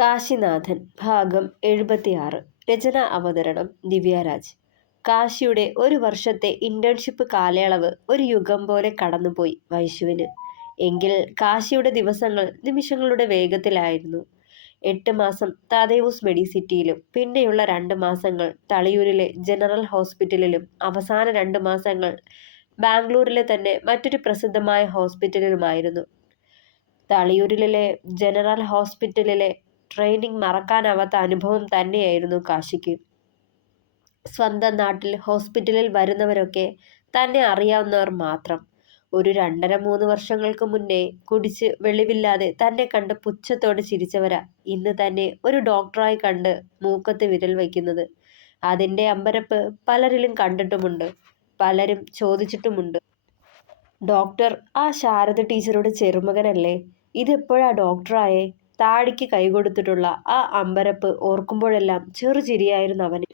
കാശിനാഥൻ ഭാഗം 76. രചന അവതരണം ദിവ്യരാജ്. കാശിയുടെ ഒരു വർഷത്തെ ഇന്റേൺഷിപ്പ് കാലയളവ് ഒരു യുഗം പോലെ കടന്നുപോയി വൈശുവിന്. എങ്കിൽ കാശിയുടെ ദിവസങ്ങൾ നിമിഷങ്ങളുടെ വേഗത്തിലായിരുന്നു. 8 മാസം താദേവൂസ് മെഡിസിറ്റിയിലും പിന്നെയുള്ള 2 മാസങ്ങൾ തളിയൂരിലെ ജനറൽ ഹോസ്പിറ്റലിലും അവസാന 2 മാസങ്ങൾ ബാംഗ്ലൂരിലെ തന്നെ മറ്റൊരു പ്രസിദ്ധമായ ഹോസ്പിറ്റലിലുമായിരുന്നു. തളിയൂരിലെ ജനറൽ ഹോസ്പിറ്റലിലെ ട്രെയിനിങ് മറക്കാനാവാത്ത അനുഭവം തന്നെയായിരുന്നു കാശിക്ക്. സ്വന്തം നാട്ടിൽ ഹോസ്പിറ്റലിൽ വരുന്നവരൊക്കെ തന്നെ അറിയാവുന്നവർ മാത്രം. ഒരു 2.5-3 വർഷങ്ങൾക്ക് മുന്നേ കുടിച്ച് വെളിവില്ലാതെ തന്നെ കണ്ട് പുച്ഛത്തോടെ ചിരിച്ചവരാ ഇന്ന് തന്നെ ഒരു ഡോക്ടറായി കണ്ട് മൂക്കത്ത് വിരൽ വയ്ക്കുന്നത്. അതിൻ്റെ അമ്പരപ്പ് പലരിലും കണ്ടിട്ടുമുണ്ട്, പലരും ചോദിച്ചിട്ടുമുണ്ട്. ഡോക്ടർ ആ ശാരദ ടീച്ചറുടെ ചെറുമകനല്ലേ? ഇതെപ്പോഴാ ഡോക്ടറായേ? താടിക്ക് കൈകൊടുത്തിട്ടുള്ള ആ അമ്പരപ്പ് ഓർക്കുമ്പോഴെല്ലാം ചെറുചിരിയായിരുന്നു അവന്.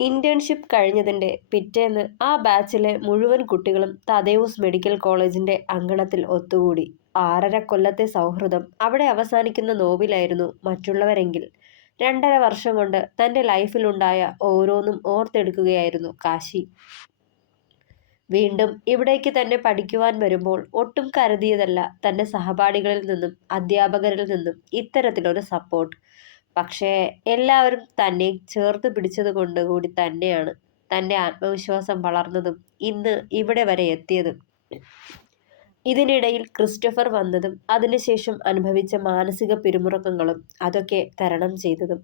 ഇന്റേൺഷിപ്പ് കഴിഞ്ഞതിൻ്റെ പിറ്റേന്ന് ആ ബാച്ചിലെ മുഴുവൻ കുട്ടികളും തദേവൂസ് മെഡിക്കൽ കോളേജിന്റെ അങ്കണത്തിൽ ഒത്തുകൂടി. 6.5 കൊല്ലത്തെ സൗഹൃദം അവിടെ അവസാനിക്കുന്ന നോവിലായിരുന്നു മറ്റുള്ളവരെങ്കിൽ 2.5 വർഷം കൊണ്ട് തൻ്റെ ലൈഫിലുണ്ടായ ഓരോന്നും ഓർത്തെടുക്കുകയായിരുന്നു കാശി. വീണ്ടും ഇവിടേക്ക് തന്നെ പഠിക്കുവാൻ വരുമ്പോൾ ഒട്ടും കരുതിയതല്ല തൻ്റെ സഹപാഠികളിൽ നിന്നും അധ്യാപകരിൽ നിന്നും ഇത്തരത്തിലൊരു സപ്പോർട്ട്. പക്ഷേ എല്ലാവരും തന്നെ ചേർത്ത് പിടിച്ചതുകൊണ്ട് കൂടി തന്നെയാണ് തൻ്റെ ആത്മവിശ്വാസം വളർന്നതും ഇന്ന് ഇവിടെ വരെ എത്തിയതും. ഇതിനിടയിൽ ക്രിസ്റ്റഫർ വന്നതും അതിനുശേഷം അനുഭവിച്ച മാനസിക പിരിമുറുക്കങ്ങളും അതൊക്കെ തരണം ചെയ്തതും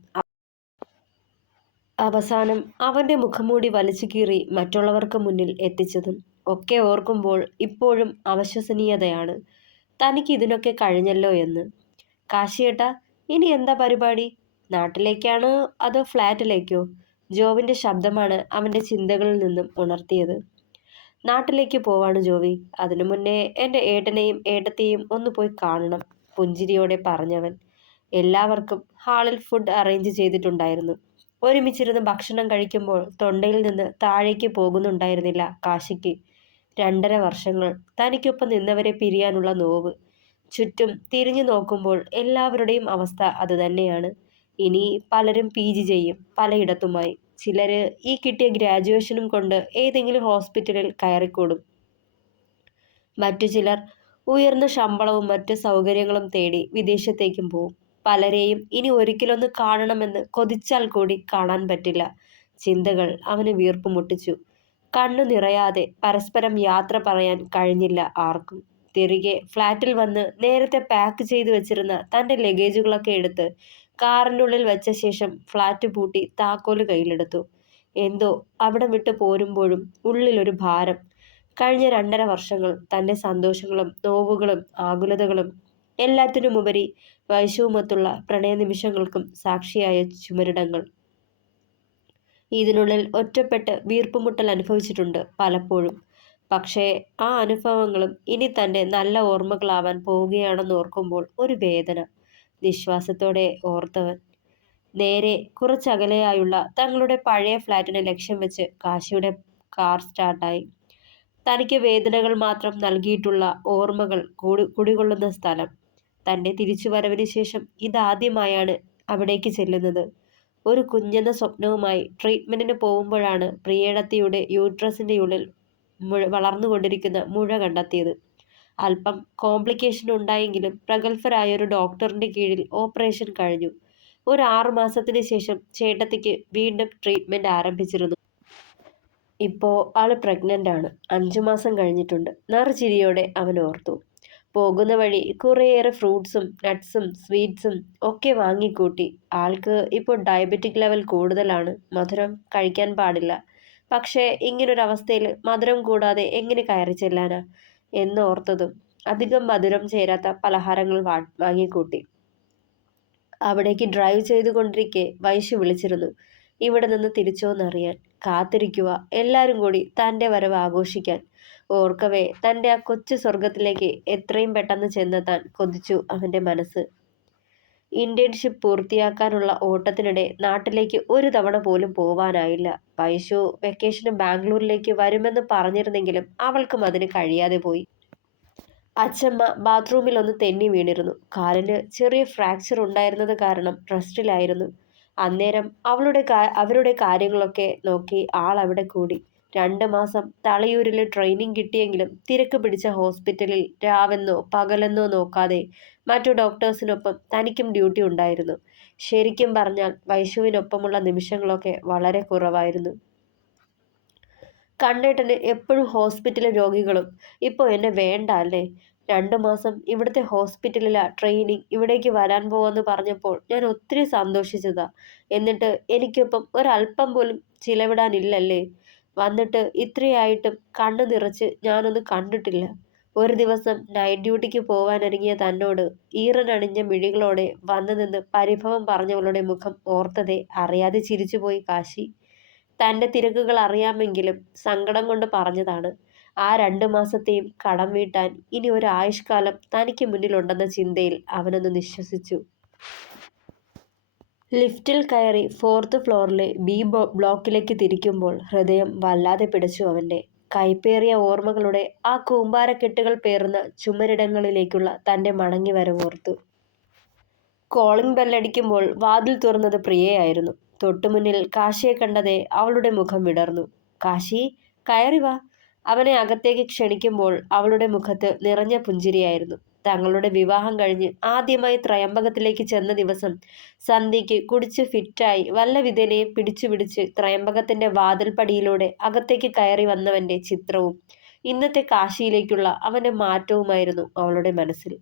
അവസാനം അവൻ്റെ മുഖംമൂടി വലിച്ചു കീറി മറ്റുള്ളവർക്ക് മുന്നിൽ എത്തിച്ചതും ഒക്കെ ഓർക്കുമ്പോൾ ഇപ്പോഴും അവിശ്വസനീയതയാണ്. തനിക്ക് ഇതിനൊക്കെ കഴിഞ്ഞല്ലോ എന്ന്. കാശിയേട്ടാ, ഇനി എന്താ പരിപാടി? നാട്ടിലേക്കാണോ അതോ ഫ്ലാറ്റിലേക്കോ? ജോവിൻ്റെ ശബ്ദമാണ് അവൻ്റെ ചിന്തകളിൽ നിന്നും ഉണർത്തിയത്. നാട്ടിലേക്ക് പോവാണ് ജോവി. അതിനു മുന്നേ എൻ്റെ ഏട്ടനെയും ഏട്ടത്തെയും ഒന്ന് പോയി കാണണം, പുഞ്ചിരിയോടെ പറഞ്ഞവൻ. എല്ലാവർക്കും ഹാളിൽ ഫുഡ് അറേഞ്ച് ചെയ്തിട്ടുണ്ടായിരുന്നു. ഒരുമിച്ചിരുന്ന് ഭക്ഷണം കഴിക്കുമ്പോൾ തൊണ്ടയിൽ നിന്ന് താഴേക്ക് പോകുന്നുണ്ടായിരുന്നില്ല കാശിക്ക്. 2.5 വർഷങ്ങൾ തനിക്കൊപ്പം നിന്നവരെ പിരിയാനുള്ള നോവ്. ചുറ്റും തിരിഞ്ഞു നോക്കുമ്പോൾ എല്ലാവരുടെയും അവസ്ഥ അതുതന്നെയാണ്. ഇനി പലരും PG ചെയ്യും പലയിടത്തുമായി. ചിലർ ഈ കിട്ടിയ ഗ്രാജുവേഷനും കൊണ്ട് ഏതെങ്കിലും ഹോസ്പിറ്റലിൽ കയറിക്കൂടും. മറ്റു ചിലർ ഉയർന്ന ശമ്പളവും മറ്റു സൗകര്യങ്ങളും തേടി വിദേശത്തേക്കും പോവും. പലരെയും ഇനി ഒരിക്കലൊന്ന് കാണണമെന്ന് കൊതിച്ചാൽ കൂടി കാണാൻ പറ്റില്ല. ചിന്തകൾ അവന് വീർപ്പ് മുട്ടിച്ചു. കണ്ണു നിറയാതെ പരസ്പരം യാത്ര പറയാൻ കഴിഞ്ഞില്ല ആർക്കും. തിരികെ ഫ്ലാറ്റിൽ വന്ന് നേരത്തെ പാക്ക് ചെയ്തു വെച്ചിരുന്ന തൻ്റെ ലഗേജുകളൊക്കെ എടുത്ത് കാറിനുള്ളിൽ വെച്ച ശേഷം ഫ്ലാറ്റ് പൂട്ടി താക്കോല് കയ്യിലെടുത്തു. എന്തോ അവിടെ വിട്ട് പോരുമ്പോഴും ഉള്ളിലൊരു ഭാരം. കഴിഞ്ഞ 2.5 വർഷങ്ങൾ തൻ്റെ സന്തോഷങ്ങളും നോവുകളും ആകുലതകളും എല്ലാത്തിനുമുപരി വൈശുവുമൊത്തുള്ള പ്രണയനിമിഷങ്ങൾക്കും സാക്ഷിയായ ചുമരിടങ്ങൾ. ഇതിനുള്ളിൽ ഒറ്റപ്പെട്ട് വീർപ്പുമുട്ടൽ അനുഭവിച്ചിട്ടുണ്ട് പലപ്പോഴും. പക്ഷേ ആ അനുഭവങ്ങളും ഇനി തൻ്റെ നല്ല ഓർമ്മകളാവാൻ പോവുകയാണെന്ന് ഓർക്കുമ്പോൾ ഒരു വേദന. നിശ്വാസത്തോടെ ഓർത്തവൻ. നേരെ കുറച്ചകലെയായുള്ള തങ്ങളുടെ പഴയ ഫ്ലാറ്റിനെ ലക്ഷ്യം വെച്ച് കാശിയുടെ കാർ സ്റ്റാർട്ടായി. തനിക്ക് വേദനകൾ മാത്രം നൽകിയിട്ടുള്ള ഓർമ്മകൾ കുടികൊള്ളുന്ന സ്ഥലം. തൻ്റെ തിരിച്ചുവരവിന് ശേഷം ഇതാദ്യമായാണ് അവിടേക്ക് ചെല്ലുന്നത്. ഒരു കുഞ്ഞെന്ന സ്വപ്നവുമായി ട്രീറ്റ്മെൻറ്റിന് പോകുമ്പോഴാണ് പ്രിയേടത്തിയുടെ യൂട്രസിൻ്റെ ഉള്ളിൽ വളർന്നുകൊണ്ടിരിക്കുന്ന മുഴ കണ്ടെത്തിയത്. അല്പം കോംപ്ലിക്കേഷൻ ഉണ്ടായെങ്കിലും പ്രഗത്ഭരായൊരു ഡോക്ടറിൻ്റെ കീഴിൽ ഓപ്പറേഷൻ കഴിഞ്ഞു. ഒരു 6 മാസത്തിന് ശേഷം ചേട്ടത്തിക്ക് വീണ്ടും ട്രീറ്റ്മെൻറ്റ് ആരംഭിച്ചിരുന്നു. ഇപ്പോൾ ആൾ പ്രഗ്നൻ്റ് ആണ്. 5 മാസം കഴിഞ്ഞിട്ടുണ്ട്. നറുചിരിയോടെ അവൻ ഓർത്തു. പോകുന്ന വഴി കുറേയേറെ ഫ്രൂട്ട്സും നട്ട്സും സ്വീറ്റ്സും ഒക്കെ വാങ്ങിക്കൂട്ടി. ആൾക്ക് ഇപ്പോൾ ഡയബറ്റിക് ലെവൽ കൂടുതലാണ്. മധുരം കഴിക്കാൻ പാടില്ല. പക്ഷേ ഇങ്ങനൊരവസ്ഥയിൽ മധുരം കൂടാതെ എങ്ങനെ കയറി ചെല്ലാനാ എന്നോർത്തതും അധികം മധുരം ചേരാത്ത പലഹാരങ്ങൾ വാങ്ങിക്കൂട്ടി. അവിടേക്ക് ഡ്രൈവ് ചെയ്തുകൊണ്ടിരിക്കെ വൈശു വിളിച്ചിരുന്നു. ഇവിടെ നിന്ന് തിരിച്ചോന്നറിയാൻ. കാത്തിരിക്കുക എല്ലാവരും കൂടി തൻ്റെ വരവ് ആഘോഷിക്കാൻ. ഓർക്കവേ തൻ്റെ ആ കൊച്ചു സ്വർഗത്തിലേക്ക് എത്രയും പെട്ടെന്ന് ചെന്നെത്താൻ കൊതിച്ചു അവൻ്റെ മനസ്സ്. ഇന്റേൺഷിപ്പ് പൂർത്തിയാക്കാനുള്ള ഓട്ടത്തിനിടെ നാട്ടിലേക്ക് ഒരു തവണ പോലും പോവാനായില്ല. വൈശു വെക്കേഷന് ബാംഗ്ലൂരിലേക്ക് വരുമെന്ന് പറഞ്ഞിരുന്നെങ്കിലും അവൾക്കും അതിന് കഴിയാതെ പോയി. അച്ഛമ്മ ബാത്റൂമിൽ ഒന്ന് തെന്നി വീണിരുന്നു. കാലിന് ചെറിയ ഫ്രാക്ചർ ഉണ്ടായിരുന്നത് കാരണം റെസ്റ്റിലായിരുന്നു. അന്നേരം അവരുടെ കാര്യങ്ങളൊക്കെ നോക്കി ആളവിടെ കൂടി. 2 മാസം തളയൂരിൽ ട്രെയിനിങ് കിട്ടിയെങ്കിലും തിരക്ക് പിടിച്ച ഹോസ്പിറ്റലിൽ രാവെന്നോ പകലെന്നോ നോക്കാതെ മറ്റു ഡോക്ടേഴ്സിനൊപ്പം തനിക്കും ഡ്യൂട്ടി ഉണ്ടായിരുന്നു. ശരിക്കും പറഞ്ഞാൽ വൈശുവിനൊപ്പമുള്ള നിമിഷങ്ങളൊക്കെ വളരെ കുറവായിരുന്നു. കണ്ണേട്ടന് എപ്പോഴും ഹോസ്പിറ്റലിലെ രോഗികളും. ഇപ്പോൾ എന്നെ വേണ്ട അല്ലേ? 2 മാസം ഇവിടുത്തെ ഹോസ്പിറ്റലിലാ ട്രെയിനിങ്. ഇവിടേക്ക് വരാൻ പോവാന്ന് പറഞ്ഞപ്പോൾ ഞാൻ ഒത്തിരി സന്തോഷിച്ചതാ. എന്നിട്ട് എനിക്കൊപ്പം ഒരല്പം പോലും ചിലവിടാനില്ലല്ലേ? വന്നിട്ട് ഇത്രയായിട്ടും കണ്ണു നിറച്ച് ഞാനൊന്ന് കണ്ടിട്ടില്ല. ഒരു ദിവസം നൈറ്റ് ഡ്യൂട്ടിക്ക് പോവാനൊരുങ്ങിയ തന്നോട് ഈറനണിഞ്ഞ മിഴികളോടെ വന്നു നിന്ന് പരിഭവം പറഞ്ഞവളുടെ മുഖം ഓർത്തതേ അറിയാതെ ചിരിച്ചുപോയി കാശി. തൻ്റെ തിരക്കുകൾ അറിയാമെങ്കിലും സങ്കടം കൊണ്ട് പറഞ്ഞതാണ്. ആ 2 മാസത്തെയും കടം വീട്ടാൻ ഇനി ഒരു ആയുഷ്കാലം തനിക്ക് മുന്നിലുണ്ടെന്ന ചിന്തയിൽ അവനൊന്ന് നിശ്വസിച്ചു. ലിഫ്റ്റിൽ കയറി 4th ഫ്ലോറിലെ ബി ബ്ലോക്കിലേക്ക് തിരിക്കുമ്പോൾ ഹൃദയം വല്ലാതെ പിടച്ചു അവൻ്റെ. കൈപ്പേറിയ ഓർമ്മകളുടെ ആ കൂമ്പാരക്കെട്ടുകൾ പേറുന്ന ചുമരിടങ്ങളിലേക്കുള്ള തൻ്റെ മടങ്ങിവരവോർത്തു. കോളിംഗ് ബെല്ലടിക്കുമ്പോൾ വാതിൽ തുറന്നത് പ്രിയയായിരുന്നു. തൊട്ടുമുന്നിൽ കാശിയെ കണ്ടതേ അവളുടെ മുഖം വിടർന്നു. കാശി, കയറി വാ. അവനെ അകത്തേക്ക് ക്ഷണിക്കുമ്പോൾ അവളുടെ മുഖത്ത് നിറഞ്ഞ പുഞ്ചിരിയായിരുന്നു. തങ്ങളുടെ വിവാഹം കഴിഞ്ഞ് ആദ്യമായി ത്രയംബകത്തിലേക്ക് ചെന്ന ദിവസം സന്ധ്യയ്ക്ക് കുടിച്ച് ഫിറ്റായി വല്ല വിധേനയും പിടിച്ച് ത്രയംബകത്തിന്റെ വാതിൽപ്പടിയിലൂടെ അകത്തേക്ക് കയറി വന്നവന്റെ ചിത്രവും ഇന്നത്തെ കാശിയിലേക്കുള്ള അവന്റെ മാറ്റവുമായിരുന്നു അവളുടെ മനസ്സിൽ.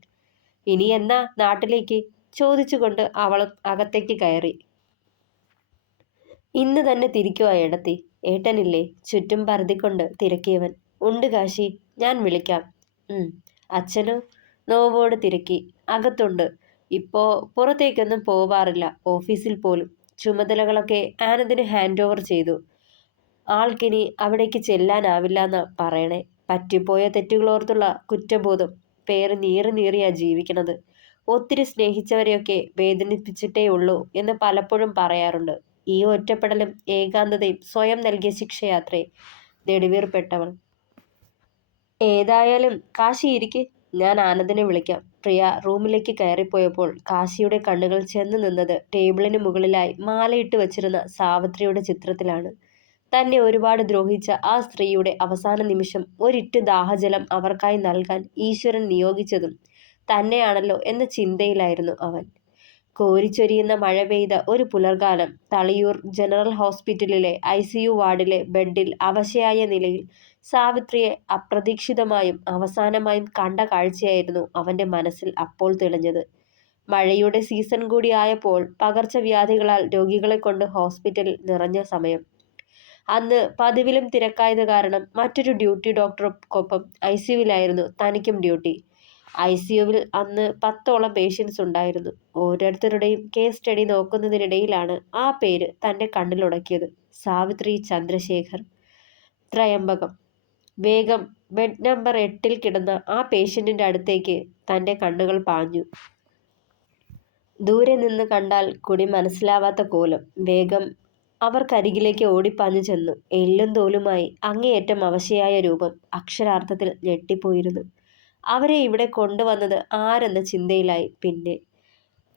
ഇനി എന്നാ നാട്ടിലേക്ക്? ചോദിച്ചുകൊണ്ട് അവളും അകത്തേക്ക് കയറി. ഇന്ന് തന്നെ തിരിക്കുവാ ഏടത്തി. ഏട്ടനില്ലേ? ചുറ്റും പരതിക്കൊണ്ട് തിരക്കിയവൻ. ഉണ്ട് കാശി, ഞാൻ വിളിക്കാം. അച്ഛനോ? നോവോട് തിരക്കി. അകത്തുണ്ട്. ഇപ്പോ പുറത്തേക്കൊന്നും പോവാറില്ല. ഓഫീസിൽ പോലും. ചുമതലകളൊക്കെ ആനന്ദിന് ഹാൻഡ് ഓവർ ചെയ്തു. ആൾക്കിനി അവിടേക്ക് ചെല്ലാനാവില്ലെന്നാ പറയണേ. പറ്റിപ്പോയ തെറ്റുകളോർത്തുള്ള കുറ്റബോധം പേര് നീറിയാ ജീവിക്കണത്. ഒത്തിരി സ്നേഹിച്ചവരെയൊക്കെ വേദനിപ്പിച്ചിട്ടേ ഉള്ളൂ എന്ന് പലപ്പോഴും പറയാറുണ്ട്. ഈ ഒറ്റപ്പെടലും ഏകാന്തതയും സ്വയം നൽകിയ ശിക്ഷയാത്രേ. നെടുവീർപ്പെട്ടവൾ. ഏതായാലും കാശി ഇരിക്ക്, ഞാൻ ആനന്ദിനെ വിളിക്കാം. പ്രിയ റൂമിലേക്ക് കയറിപ്പോയപ്പോൾ കാശിയുടെ കണ്ണുകൾ ചെന്ന് നിന്നത് ടേബിളിന് മുകളിലായി മാലയിട്ട് വച്ചിരുന്ന സാവിത്രിയുടെ ചിത്രത്തിലാണ്. തന്നെ ഒരുപാട് ദ്രോഹിച്ച ആ സ്ത്രീയുടെ അവസാന നിമിഷം ഒരിറ്റ് ദാഹജലം അവർക്കായി നൽകാൻ ഈശ്വരൻ നിയോഗിച്ചതും തന്നെയാണല്ലോ എന്ന ചിന്തയിലായിരുന്നു അവൻ. കോരിച്ചൊരിയുന്ന മഴ പെയ്ത ഒരു പുലർകാലം തളിയൂർ ജനറൽ ഹോസ്പിറ്റലിലെ ICU വാർഡിലെ ബെഡിൽ അവശയായ നിലയിൽ സാവിത്രിയെ അപ്രതീക്ഷിതമായും അവസാനമായും കണ്ട കാഴ്ചയായിരുന്നു അവൻ്റെ മനസ്സിൽ അപ്പോൾ തെളിഞ്ഞത്. മഴയുടെ സീസൺ കൂടി ആയപ്പോൾ പകർച്ചവ്യാധികളാൽ രോഗികളെ കൊണ്ട് ഹോസ്പിറ്റൽ നിറഞ്ഞ സമയം. അന്ന് പതിവിലും തിരക്കായത് കാരണം മറ്റൊരു ഡ്യൂട്ടി ഡോക്ടർക്കൊപ്പം ICUവിലായിരുന്നു തനിക്കും ഡ്യൂട്ടി. ICUവിൽ അന്ന് 10ഓളം പേഷ്യൻസ് ഉണ്ടായിരുന്നു. ഓരോരുത്തരുടെയും കേസ് സ്റ്റഡി നോക്കുന്നതിനിടയിലാണ് ആ പേര് തൻ്റെ കണ്ണിലുടക്കിയത്. സാവിത്രി ചന്ദ്രശേഖർ. ത്രയംബകം. വേഗം ബെഡ് നമ്പർ 8ൽ കിടന്ന ആ പേഷ്യൻറ്റിൻ്റെ അടുത്തേക്ക് തൻ്റെ കണ്ണുകൾ പാഞ്ഞു. ദൂരെ നിന്ന് കണ്ടാൽ കൂടി മനസ്സിലാവാത്ത കോലം. വേഗം അവർക്കരികിലേക്ക് ഓടിപ്പാഞ്ഞു ചെന്നു. എല്ലും തോലുമായി അങ്ങേയറ്റം അവശയായ രൂപം. അക്ഷരാർത്ഥത്തിൽ ഞെട്ടിപ്പോയിരുന്നു. അവരെ ഇവിടെ കൊണ്ടുവന്നത് ആരെന്ന ചിന്തയിലായി പിന്നെ.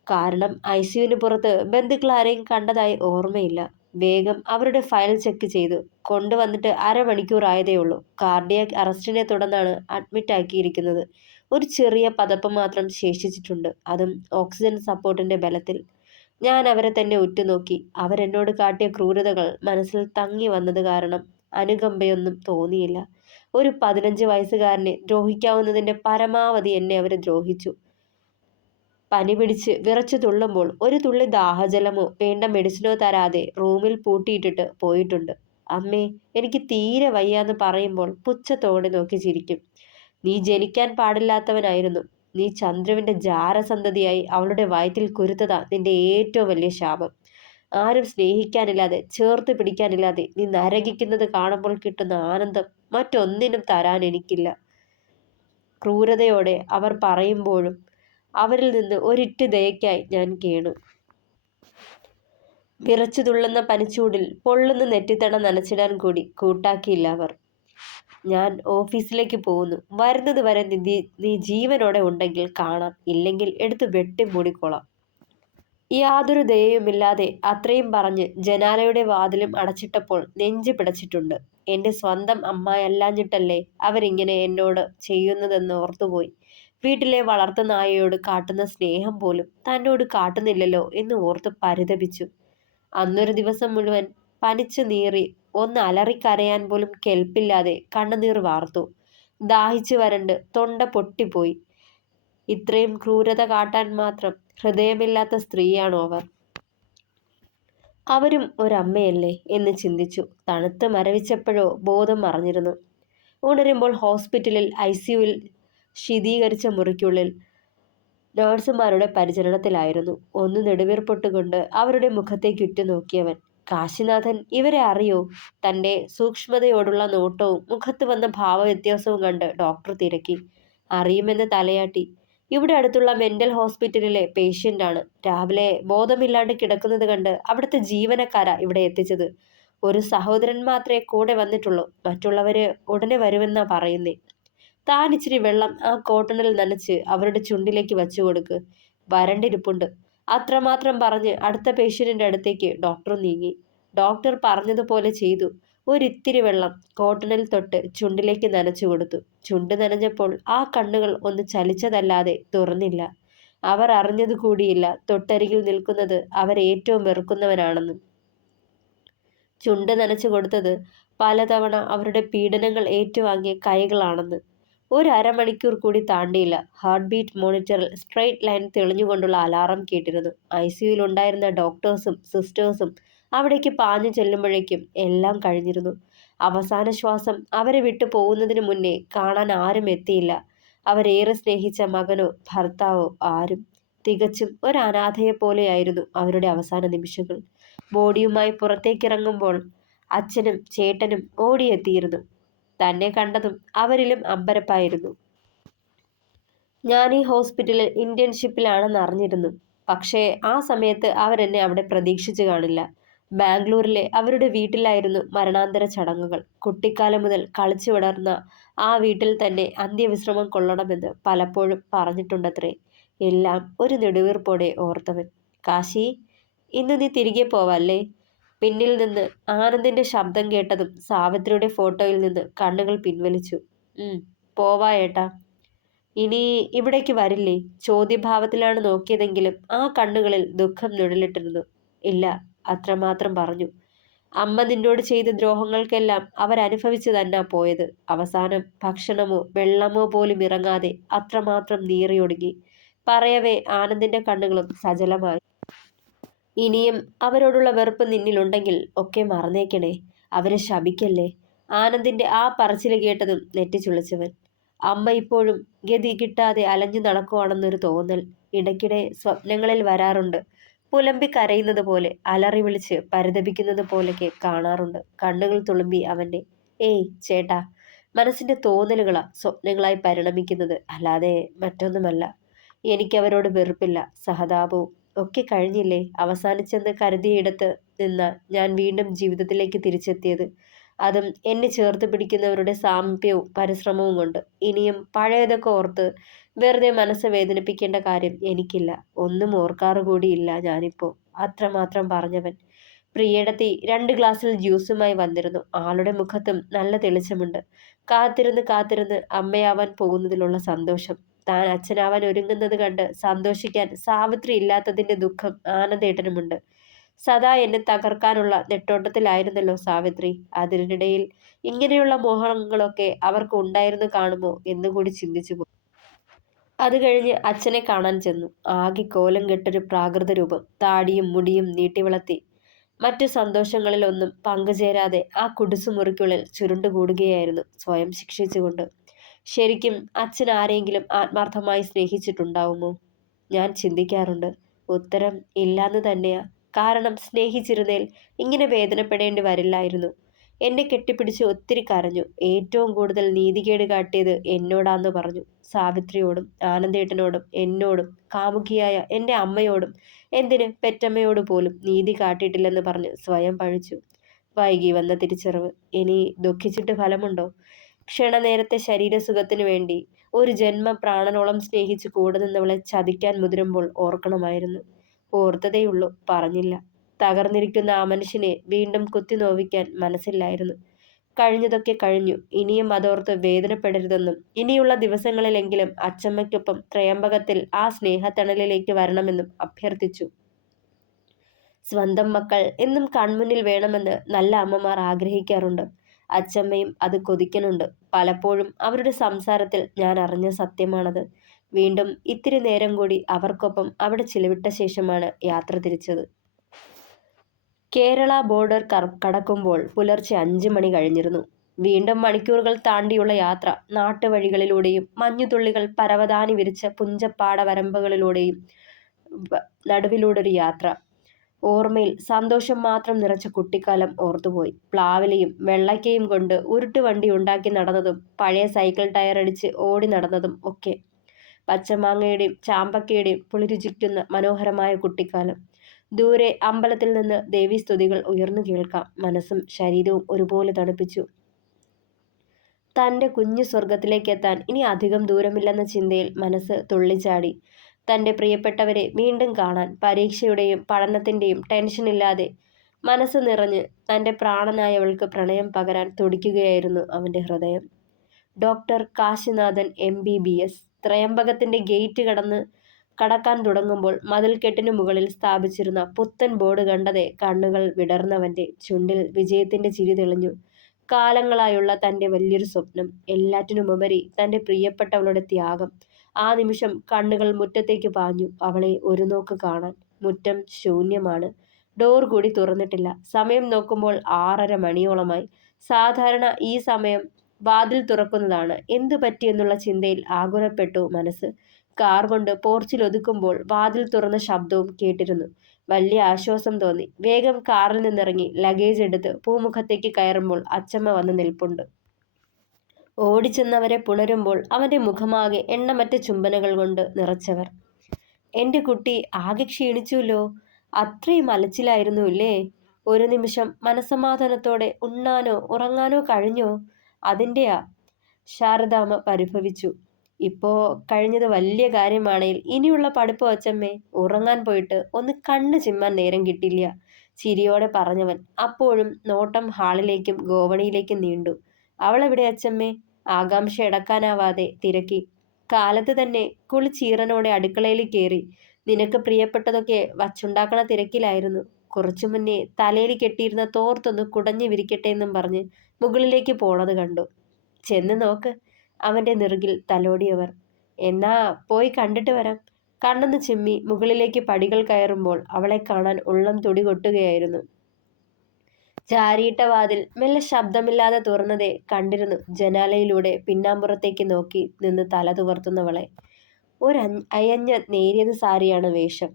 കാരണം ICUവിന് പുറത്ത് ബന്ധുക്കളാരെയും കണ്ടതായി ഓർമ്മയില്ല. വേഗം അവരുടെ ഫയൽ ചെക്ക് ചെയ്തു. കൊണ്ടുവന്നിട്ട് അരമണിക്കൂറായതേ ഉള്ളൂ. കാർഡിയാക് അറസ്റ്റിനെ തുടർന്നാണ് അഡ്മിറ്റ് ആക്കിയിരിക്കുന്നത്. ഒരു ചെറിയ പതപ്പ് മാത്രം ശേഷിച്ചിട്ടുണ്ട്. അതും ഓക്സിജൻ സപ്പോർട്ടിന്റെ ബലത്തിൽ. ഞാൻ അവരെ തന്നെ ഉറ്റുനോക്കി. അവരെന്നോട് കാട്ടിയ ക്രൂരതകൾ മനസ്സിൽ തങ്ങി വന്നത് കാരണം അനുകമ്പയൊന്നും തോന്നിയില്ല. ഒരു 15 വയസ്സുകാരനെ ദ്രോഹിക്കാവുന്നതിൻ്റെ പരമാവധി എന്നെ അവർ ദ്രോഹിച്ചു. പനി പിടിച്ച് വിറച്ചു തുള്ളുമ്പോൾ ഒരു തുള്ളി ദാഹജലമോ വേണ്ട മെഡിസിനോ തരാതെ റൂമിൽ പൂട്ടിയിട്ടിട്ട് പോയിട്ടുണ്ട്. അമ്മേ, എനിക്ക് തീരെ വയ്യാന്ന് പറയുമ്പോൾ പുച്ഛത്തോടെ നോക്കി ചിരിക്കും. നീ ജനിക്കാൻ പാടില്ലാത്തവനായിരുന്നു. നീ ചന്ദ്രുവിൻ്റെ ജാരസന്തതിയായി അവളുടെ വയറ്റിൽ കുരുത്തതാ നിന്റെ ഏറ്റവും വലിയ ശാപം. ആരും സ്നേഹിക്കാനില്ലാതെ ചേർത്ത് പിടിക്കാനില്ലാതെ നീ നരകിക്കുന്നത് കാണുമ്പോൾ കിട്ടുന്ന ആനന്ദം മറ്റൊന്നിനും തരാൻ എനിക്കില്ല. ക്രൂരതയോടെ അവർ പറയുമ്പോഴും അവരിൽ നിന്ന് ഒരിറ്റ് ദയക്കായി ഞാൻ കേണു. വിറച്ചു തുള്ളുന്ന പനിച്ചൂടിൽ പൊള്ളുന്ന നെറ്റിത്തട നനച്ചിടാൻ കൂടി കൂട്ടാക്കിയില്ല അവർ. ഞാൻ ഓഫീസിലേക്ക് പോകുന്നു. വരുന്നത് വരെ നീ ജീവനോടെ ഉണ്ടെങ്കിൽ കാണാം, ഇല്ലെങ്കിൽ എടുത്ത് വെട്ടി മൂടിക്കോളാം. യാതൊരു ദയയുമില്ലാതെ അത്രയും പറഞ്ഞ് ജനാലയുടെ വാതിലും അടച്ചിട്ടപ്പോൾ നെഞ്ച് പിടച്ചിട്ടുണ്ട്. എന്റെ സ്വന്തം അമ്മായല്ലാഞ്ഞിട്ടല്ലേ അവരിങ്ങനെ എന്നോട് ചെയ്യുന്നതെന്ന് ഓർത്തുപോയി. വീട്ടിലെ വളർത്തുനായയോട് കാട്ടുന്ന സ്നേഹം പോലും തന്നോട് കാട്ടുന്നില്ലല്ലോ എന്ന് ഓർത്ത് പരിതപിച്ചു. അന്നൊരു ദിവസം മുഴുവൻ പനിച്ചു നീറി ഒന്ന് അലറിക്കരയാൻ പോലും കെൽപ്പില്ലാതെ കണ്ണുനീർ വാർത്തു. ദാഹിച്ചു വരണ്ട് തൊണ്ട പൊട്ടിപ്പോയി. ഇത്രയും ക്രൂരത കാട്ടാൻ മാത്രം ഹൃദയമില്ലാത്ത സ്ത്രീയാണോ അവർ? അവരും ഒരമ്മയല്ലേ എന്ന് ചിന്തിച്ചു. തണുത്ത് മരവിച്ചപ്പോഴോ ബോധം മറഞ്ഞിരുന്നു. ഉണരുമ്പോൾ ഹോസ്പിറ്റലിൽ ICUവിൽ ശീതീകരിച്ച മുറിക്കുള്ളിൽ നഴ്സുമാരുടെ പരിചരണത്തിലായിരുന്നു. ഒന്ന് നെടുവീർപ്പൊട്ടുകൊണ്ട് അവരുടെ മുഖത്തേക്ക് ഉറ്റുനോക്കിയവൻ. കാശിനാഥൻ ഇവരെ അറിയോ? തന്റെ സൂക്ഷ്മതയോടുള്ള നോട്ടവും മുഖത്ത് വന്ന ഭാവവ്യത്യാസവും കണ്ട് ഡോക്ടർ തിരക്കി. അറിയുമെന്ന് തലയാട്ടി. ഇവിടെ അടുത്തുള്ള മെന്റൽ ഹോസ്പിറ്റലിലെ പേഷ്യൻ്റാണ്. രാവിലെ ബോധമില്ലാണ്ട് കിടക്കുന്നത് കണ്ട് അവിടുത്തെ ജീവനക്കാരാ ഇവിടെ എത്തിച്ചത്. ഒരു സഹോദരൻ മാത്രമേ കൂടെ വന്നിട്ടുള്ളൂ. മറ്റുള്ളവര് ഉടനെ വരുമെന്നാ പറയുന്നേ. താൻ ഇച്ചിരി വെള്ളം ആ കോട്ടണിൽ നനച്ച് അവരുടെ ചുണ്ടിലേക്ക് വച്ചു കൊടുക്ക്. വരണ്ടിരിപ്പുണ്ട്. അത്രമാത്രം പറഞ്ഞ് അടുത്ത പേഷ്യന്റിന്റെ അടുത്തേക്ക് ഡോക്ടർ നീങ്ങി. ഡോക്ടർ പറഞ്ഞതുപോലെ ചെയ്തു. ഒരിത്തിരി വെള്ളം കോട്ടണിൽ തൊട്ട് ചുണ്ടിലേക്ക് നനച്ചു കൊടുത്തു. ചുണ്ട് നനഞ്ഞപ്പോൾ ആ കണ്ണുകൾ ഒന്ന് ചലിച്ചതല്ലാതെ തുറന്നില്ല. അവർ അറിഞ്ഞതു കൂടിയില്ല തൊട്ടരികിൽ നിൽക്കുന്നത് അവരേറ്റവും വെറുക്കുന്നവനാണെന്ന്. ചുണ്ട് നനച്ചു കൊടുത്തത് പലതവണ അവരുടെ പീഡനങ്ങൾ ഏറ്റുവാങ്ങിയ കൈകളാണെന്ന്. ഒരു അരമണിക്കൂർ കൂടി താണ്ടിയില്ല. ഹാർട്ട് ബീറ്റ് മോണിറ്ററിൽ സ്ട്രെയിറ്റ് ലൈൻ തെളിഞ്ഞുകൊണ്ടുള്ള അലാറം കേട്ടിരുന്നു. ICUവിൽ ഉണ്ടായിരുന്ന ഡോക്ടേഴ്സും സിസ്റ്റേഴ്സും അവിടേക്ക് പാഞ്ഞു ചെല്ലുമ്പോഴേക്കും എല്ലാം കഴിഞ്ഞിരുന്നു. അവസാന ശ്വാസം അവരെ വിട്ടു പോകുന്നതിന് മുന്നേ കാണാൻ ആരും എത്തിയില്ല. അവരേറെ സ്നേഹിച്ച മകനോ ഭർത്താവോ ആരും. തികച്ചും ഒരു അനാഥയെപ്പോലെയായിരുന്നു അവരുടെ അവസാന നിമിഷങ്ങൾ. ബോഡിയുമായി പുറത്തേക്കിറങ്ങുമ്പോൾ അച്ഛനും ചേട്ടനും ഓടിയെത്തിയിരുന്നു. തന്നെ കണ്ടതും അവരിലും അമ്പരപ്പായിരുന്നു. ഞാൻ ഈ ഹോസ്പിറ്റലിൽ ഇന്റേൺഷിപ്പിലാണെന്ന് അറിഞ്ഞിരുന്നു. പക്ഷേ ആ സമയത്ത് അവരെന്നെ അവിടെ പ്രതീക്ഷിച്ചു കാണില്ല. ബാംഗ്ലൂരിലെ അവരുടെ വീട്ടിലായിരുന്നു മരണാന്തര ചടങ്ങുകൾ. കുട്ടിക്കാലം മുതൽ കളിച്ചു വളർന്ന ആ വീട്ടിൽ തന്നെ അന്ത്യവിശ്രമം കൊള്ളണമെന്ന് പലപ്പോഴും പറഞ്ഞിട്ടുണ്ടത്രേ. എല്ലാം ഒരു നെടുവീർപ്പോടെ ഓർത്തവൻ. കാശി, ഇന്ന് നീ തിരികെ പോവല്ലേ? പിന്നിൽ നിന്ന് ആനന്ദിന്റെ ശബ്ദം കേട്ടതും സാവിത്രിയുടെ ഫോട്ടോയിൽ നിന്ന് കണ്ണുകൾ പിൻവലിച്ചു. പോവാ ഏട്ടാ. ഇനി ഇവിടേക്ക് വരില്ലേ? ചോദ്യഭാവത്തിലാണ് നോക്കിയതെങ്കിലും ആ കണ്ണുകളിൽ ദുഃഖം നിഴലിട്ടിരുന്നു. ഇല്ല, അത്രമാത്രം പറഞ്ഞു. അമ്മ നിന്നോട് ചെയ്ത ദ്രോഹങ്ങൾക്കെല്ലാം അവരനുഭവിച്ചു തന്നാ പോയത്. അവസാനം ഭക്ഷണമോ വെള്ളമോ പോലും ഇറങ്ങാതെ അത്രമാത്രം നീറിയൊടുങ്ങി. പറയവേ ആനന്ദിന്റെ കണ്ണുകളും സജലമായി. ഇനിയും അവരോടുള്ള വെറുപ്പ് നിന്നിലുണ്ടെങ്കിൽ ഒക്കെ മറന്നേക്കണേ. അവരെ ശപിക്കല്ലേ. ആനന്ദിന്റെ ആ പറച്ചില് കേട്ടതും നെറ്റിച്ചുളിച്ചവൻ. അമ്മ ഇപ്പോഴും ഗതി കിട്ടാതെ അലഞ്ഞു നടക്കുവാണെന്നൊരു തോന്നൽ ഇടയ്ക്കിടെ സ്വപ്നങ്ങളിൽ വരാറുണ്ട്. പുലമ്പി കരയുന്നത് പോലെ, അലറി വിളിച്ച് പരിതപിക്കുന്നത് പോലൊക്കെ കാണാറുണ്ട്. കണ്ണുകൾ തുളുമ്പി അവന്റെ. ഏയ് ചേട്ടാ, മനസ്സിന്റെ തോന്നലുകളാ സ്വപ്നങ്ങളായി പരിണമിക്കുന്നത്, അല്ലാതെ മറ്റൊന്നുമല്ല. എനിക്കവരോട് വെറുപ്പില്ല, സഹതാപവും ഒക്കെ കഴിഞ്ഞില്ലേ. അവസാനിച്ചെന്ന് കരുതിയിടത്ത് നിന്ന് ഞാൻ വീണ്ടും ജീവിതത്തിലേക്ക് തിരിച്ചെത്തിയത്. അതും എന്നെ ചേർത്ത് പിടിക്കുന്നവരുടെ സാമീപ്യവും പരിശ്രമവും കൊണ്ട്. ഇനിയും പഴയതൊക്കെ ഓർത്ത് വെറുതെ മനസ്സ് വേദനിപ്പിക്കേണ്ട കാര്യം എനിക്കില്ല. ഒന്നും ഓർക്കാറുകൂടിയില്ല ഞാനിപ്പോ. അത്രമാത്രം പറഞ്ഞവൻ. പ്രിയടത്തി 2 ഗ്ലാസ്സിൽ ജ്യൂസുമായി വന്നിരുന്നു. ആളുടെ മുഖത്തും നല്ല തെളിച്ചമുണ്ട്. കാത്തിരുന്ന് കാത്തിരുന്ന് അമ്മയാവാൻ പോകുന്നതിലുള്ള സന്തോഷം. താൻ അച്ഛനാവാൻ ഒരുങ്ങുന്നത് കണ്ട് സന്തോഷിക്കാൻ സാവിത്രി ഇല്ലാത്തതിന്റെ ദുഃഖം ആനന്ദേട്ടനുമുണ്ട്. സദാ എന്നെ തകർക്കാനുള്ള നെട്ടോട്ടത്തിലായിരുന്നല്ലോ സാവിത്രി. അതിനിടയിൽ ഇങ്ങനെയുള്ള മോഹങ്ങളൊക്കെ അവർക്ക് ഉണ്ടായിരുന്നു കാണുമോ എന്നുകൂടി ചിന്തിച്ചു പോയി. അത് കഴിഞ്ഞ് അച്ഛനെ കാണാൻ ചെന്നു. ആകെ കോലം കെട്ടൊരു പ്രാകൃത രൂപം. താടിയും മുടിയും നീട്ടിവളർത്തി മറ്റു സന്തോഷങ്ങളിലൊന്നും പങ്കുചേരാതെ ആ കുടുസുമുറിക്കുള്ളിൽ ചുരുണ്ടുകൂടുകയായിരുന്നു, സ്വയം ശിക്ഷിച്ചുകൊണ്ട്. ശരിക്കും അച്ഛൻ ആരെങ്കിലും ആത്മാർത്ഥമായി സ്നേഹിച്ചിട്ടുണ്ടാവുമോ? ഞാൻ ചിന്തിക്കാറുണ്ട്. ഉത്തരം ഇല്ലാന്ന് തന്നെയാ. കാരണം സ്നേഹിച്ചിരുന്നേൽ ഇങ്ങനെ വേദനപ്പെടേണ്ടി വരില്ലായിരുന്നു. എന്നെ കെട്ടിപ്പിടിച്ച് ഒത്തിരി കരഞ്ഞു. ഏറ്റവും കൂടുതൽ നീതികേട് കാട്ടിയത് എന്നോടാന്ന് പറഞ്ഞു. സാവിത്രിയോടും ആനന്ദേട്ടനോടും എന്നോടും കാമുകിയായ എൻ്റെ അമ്മയോടും, എന്തിന് പെറ്റമ്മയോട് പോലും നീതി കാട്ടിയിട്ടില്ലെന്ന് പറഞ്ഞ് സ്വയം പഴിച്ചു. വൈകി വന്ന തിരിച്ചറിവ്. ഇനി ദുഃഖിച്ചിട്ട് ഫലമുണ്ടോ? ക്ഷണനേരത്തെ ശരീരസുഖത്തിനു വേണ്ടി ഒരു ജന്മ പ്രാണനോളം സ്നേഹിച്ച് കൂടെ നിന്നവളെ ചതിക്കാൻ മുതിരുമ്പോൾ ഓർക്കണമായിരുന്നു. ഓർത്തതേയുള്ളൂ, പറഞ്ഞില്ല. തകർന്നിരിക്കുന്ന ആ മനുഷ്യനെ വീണ്ടും കുത്തി നോവിക്കാൻ മനസ്സില്ലായിരുന്നു. കഴിഞ്ഞതൊക്കെ കഴിഞ്ഞു. ഇനിയും അതോർത്ത് വേദനപ്പെടരുതെന്നും ഇനിയുള്ള ദിവസങ്ങളിലെങ്കിലും അച്ചമ്മയ്ക്കൊപ്പം ത്രയംബകത്തിൽ ആ സ്നേഹത്തണലിലേക്ക് വരണമെന്നും അഭ്യർത്ഥിച്ചു. സ്വന്തം മക്കൾ എന്നും കൺമുന്നിൽ വേണമെന്ന് നല്ല അമ്മമാർ ആഗ്രഹിക്കാറുണ്ട്. അച്ചമ്മയും അത് കൊതിക്കുന്നുണ്ട്. പലപ്പോഴും അവരുടെ സംസാരത്തിൽ ഞാൻ അറിഞ്ഞ സത്യമാണത്. വീണ്ടും ഇത്തിരി നേരം കൂടി അവർക്കൊപ്പം അവിടെ ചിലവിട്ട ശേഷമാണ് യാത്ര തിരിച്ചത്. കേരള ബോർഡർ കടക്കുമ്പോൾ പുലർച്ചെ 5 മണി കഴിഞ്ഞിരുന്നു. വീണ്ടും മണിക്കൂറുകൾ താണ്ടിയുള്ള യാത്ര. നാട്ടുവഴികളിലൂടെയും മഞ്ഞുതുള്ളികൾ പരവതാനി വിരിച്ച പുഞ്ചപ്പാട വരമ്പുകളിലൂടെയും നടുവിലൂടൊരു യാത്ര. ഓർമ്മയിൽ സന്തോഷം മാത്രം നിറച്ച കുട്ടിക്കാലം ഓർത്തുപോയി. പ്ലാവിലയും വെള്ളയ്ക്കയും കൊണ്ട് ഉരുട്ടുവണ്ടി ഉണ്ടാക്കി നടന്നതും പഴയ സൈക്കിൾ ടയറടിച്ച് ഓടി നടന്നതും ഒക്കെ. പച്ചമാങ്ങയുടെയും ചാമ്പക്കയുടെയും പുളിരുചിക്കുന്ന മനോഹരമായ കുട്ടിക്കാലം. ദൂരെ അമ്പലത്തിൽ നിന്ന് ദേവീസ്തുതികൾ ഉയർന്നു കേൾക്കാം. മനസ്സും ശരീരവും ഒരുപോലെ തണുപ്പിച്ചു. തൻ്റെ കുഞ്ഞു സ്വർഗത്തിലേക്കെത്താൻ ഇനി അധികം ദൂരമില്ലെന്ന ചിന്തയിൽ മനസ്സ് തുള്ളിച്ചാടി. തൻ്റെ പ്രിയപ്പെട്ടവരെ വീണ്ടും കാണാൻ. പരീക്ഷയുടെയും പഠനത്തിൻ്റെയും ടെൻഷനില്ലാതെ മനസ്സ് നിറഞ്ഞ് തൻ്റെ പ്രാണനായവൾക്ക് പ്രണയം പകരാൻ തുടിക്കുകയായിരുന്നു അവൻ്റെ ഹൃദയം. Doctor Kashinathan MBBS. ത്രയംബകത്തിൻ്റെ ഗേറ്റ് കടക്കാൻ തുടങ്ങുമ്പോൾ മതിൽക്കെട്ടിനു മുകളിൽ സ്ഥാപിച്ചിരുന്ന പുത്തൻ ബോർഡ് കണ്ടതേ കണ്ണുകൾ വിടർന്നവൻ്റെ ചുണ്ടിൽ വിജയത്തിൻ്റെ ചിരി തെളിഞ്ഞു. കാലങ്ങളായുള്ള തൻ്റെ വലിയൊരു സ്വപ്നം, എല്ലാറ്റിനുമുപരി തൻ്റെ പ്രിയപ്പെട്ടവളുടെ ത്യാഗം. ആ നിമിഷം കണ്ണുകൾ മുറ്റത്തേക്ക് പാഞ്ഞു, അവളെ ഒരു നോക്ക് കാണാൻ. മുറ്റം ശൂന്യമാണ്. ഡോർ കൂടി തുറന്നിട്ടില്ല. സമയം നോക്കുമ്പോൾ 6:30 മണിയോളമായി. സാധാരണ ഈ സമയം വാതിൽ തുറക്കുന്നതാണ്. എന്തു പറ്റിയെന്നുള്ള ചിന്തയിൽ ആകുലപ്പെട്ടു മനസ്സ്. കാർ കൊണ്ട് പോർച്ചിൽ ഒതുക്കുമ്പോൾ വാതിൽ തുറന്ന ശബ്ദവും കേട്ടിരുന്നു. വലിയ ആശ്വാസം തോന്നി. വേഗം കാറിൽ നിന്നിറങ്ങി ലഗേജ് എടുത്ത് പൂമുഖത്തേക്ക് കയറുമ്പോൾ അച്ചമ്മ വന്ന് നിൽപ്പുണ്ട്. ഓടിച്ചെന്നവരെ പുണരുമ്പോൾ അവൻ്റെ മുഖമാകെ എണ്ണമറ്റ ചുംബനകൾ കൊണ്ട് നിറച്ചവർ. എൻ്റെ കുട്ടി ആകെ ക്ഷീണിച്ചുല്ലോ. അത്രയും അലച്ചിലായിരുന്നു ഇല്ലേ? ഒരു നിമിഷം മനസ്സമാധാനത്തോടെ ഉണ്ണാനോ ഉറങ്ങാനോ കഴിഞ്ഞോ? അതിൻ്റെയാ, ശാരദാമ്മ പരിഭവിച്ചു. ഇപ്പോ കഴിഞ്ഞത് വലിയ കാര്യമാണേൽ ഇനിയുള്ള പഠിപ്പ് അച്ചമ്മേ. ഉറങ്ങാൻ പോയിട്ട് ഒന്ന് കണ്ണ് ചിമ്മാൻ നേരം കിട്ടില്ല, ചിരിയോടെ പറഞ്ഞവൻ അപ്പോഴും നോട്ടം ഹാളിലേക്കും ഗോവണിയിലേക്കും നീണ്ടു. അവളെവിടെ അച്ചമ്മേ? ആകാംക്ഷ അടക്കാനാവാതെ തിരക്കി. കാലത്ത് തന്നെ കുളിച്ചീറനോടെ അടുക്കളയിൽ കയറി. നിനക്ക് പ്രിയപ്പെട്ടതൊക്കെ വച്ചുണ്ടാക്കണ തിരക്കിലായിരുന്നു. കുറച്ചു മുന്നേ തലയിൽ കെട്ടിയിരുന്ന തോർത്തൊന്ന് കുടഞ്ഞു വിരിക്കട്ടെ എന്നും പറഞ്ഞ് മുകളിലേക്ക് പോണത് കണ്ടു. ചെന്ന് നോക്ക്, അവൻ്റെ നെറുകിൽ തലോടിയവർ. എന്നാ പോയി കണ്ടിട്ട് വരാം. കണ്ണൊന്ന് ചിമ്മി മുകളിലേക്ക് പടികൾ കയറുമ്പോൾ അവളെ കാണാൻ ഉള്ളം തുടി കൊട്ടുകയായിരുന്നു. ചാരിയിട്ട വാതിൽ മെല്ലെ ശബ്ദമില്ലാതെ തുറന്നതേ കണ്ടിരുന്നു. ജനാലയിലൂടെ പിന്നാമ്പുറത്തേക്ക് നോക്കി നിന്ന് തല തുവർത്തുന്നവളെ. അയഞ്ഞ നേരിയത് സാരിയാണ് വേഷം.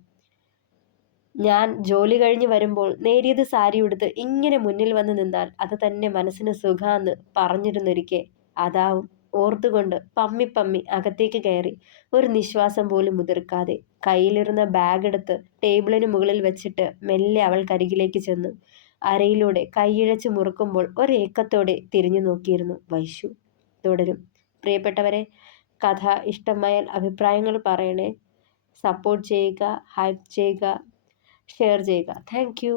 ഞാൻ ജോലി കഴിഞ്ഞ് വരുമ്പോൾ നേരിയത് സാരി ഉടുത്ത് ഇങ്ങനെ മുന്നിൽ വന്ന് നിന്നാൽ അത് തന്നെ മനസ്സിന് സുഖാന്ന് പറഞ്ഞിരുന്നൊരിക്കെ. അതാവും ഓർത്തുകൊണ്ട് പമ്മി പമ്മി അകത്തേക്ക് കയറി. ഒരു നിശ്വാസം പോലും മുതിർക്കാതെ കയ്യിലിരുന്ന ബാഗ് എടുത്ത് ടേബിളിന് മുകളിൽ വെച്ചിട്ട് മെല്ലെ അവൾക്കരികിലേക്ക് ചെന്നു. അരയിലൂടെ കൈയിഴച്ച് മുറുക്കുമ്പോൾ ഒരേക്കത്തോടെ തിരിഞ്ഞു നോക്കിയിരുന്നു വൈശു. തുടരും. പ്രിയപ്പെട്ടവരെ, കഥ ഇഷ്ടമായാൽ അഭിപ്രായങ്ങൾ പറയണേ. സപ്പോർട്ട് ചെയ്യുക, ഹൈപ്പ് ചെയ്യുക, ഷെയർ ചെയ്യുക. Thank you.